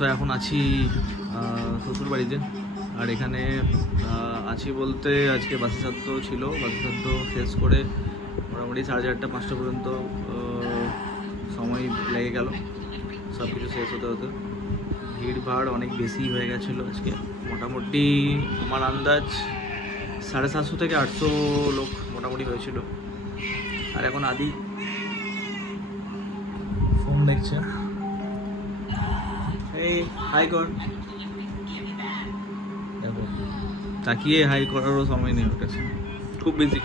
তো এখন আছি শ্বশুর বাড়িতে। আর এখানে আছি বলতে আজকে বাসিসাধ্য ছিল, বাসিসাধ্য শেষ করে মোটামুটি 4:30-5টা পর্যন্ত সময় লেগে গেল সব কিছু শেষ হতে হতে। ভিড়ভাড় অনেক বেশি হয়ে গেছিলো আজকে, মোটামুটি আমার আন্দাজ 750 থেকে 800 লোক মোটামুটি হয়েছিল। আর এখন আদি ফোন দেখছে। এই হাই কর, দেখো তাকিয়ে হাই করারও সময় নেই ওর কাছে, খুব বেশি।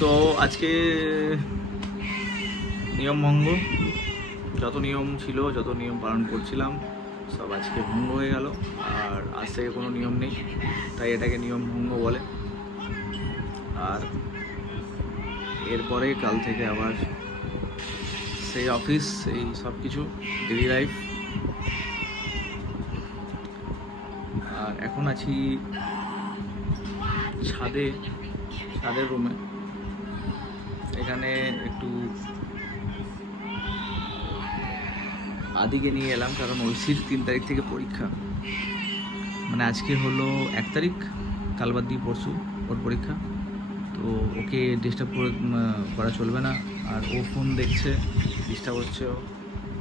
তো আজকে নিয়ম ভঙ্গ, যত নিয়ম ছিল, যত নিয়ম পালন করছিলাম সব আজকে ভঙ্গ হয়ে গেল। আর আজ থেকে কোনো নিয়ম নেই, তাই এটাকে নিয়ম ভঙ্গ বলে। আর এরপরে কাল থেকে আবার সেই অফিস, সেই সব কিছু ডেলি লাইফ। আর এখন আছি ছাদের রুমে। এখানে একটু আদিকে নিয়ে এলাম, কারণ ঐশীর 3 তারিখ থেকে পরীক্ষা। মানে আজকে হলো 1 তারিখ, কাল বাদ দিয়ে পরশু ওর পরীক্ষা। তো ওকে ডিস্টার্ব করা চলবে না। আর ও ফোন দেখছে, ডিস্টার্ব হচ্ছে ও,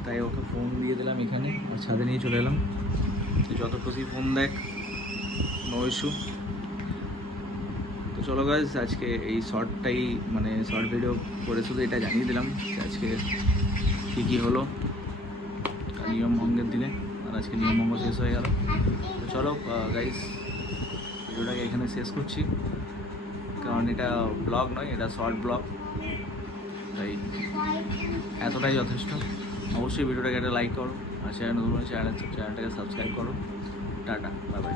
তাই ওকে ফোন দিয়ে দিলাম এখানে আর ছাদে নিয়ে চলে এলাম। যত খুশি ফোন দেখ, নো ইস্যু। তো চলো গাইস, আজকে এই শর্টটাই মানে শর্ট ভিডিও করে শুধু এটা জানিয়ে দিলাম যে আজকে কী হলো নিয়ম ভঙ্গের দিনে। আর আজকে নিয়ম ভঙ্গ শেষ হয়ে গেল। তো চলো গাইস, ভিডিওটাকে এখানে শেষ করছি, কারণ এটা ব্লগ নয়, এটা শর্ট ব্লগ, তাই এতটাই যথেষ্ট। অবশ্যই ভিডিওটাকে একটা লাইক করো, আর চ্যানেল নতুন চ্যানেলটাকে সাবস্ক্রাইব করো। Tata, bye bye.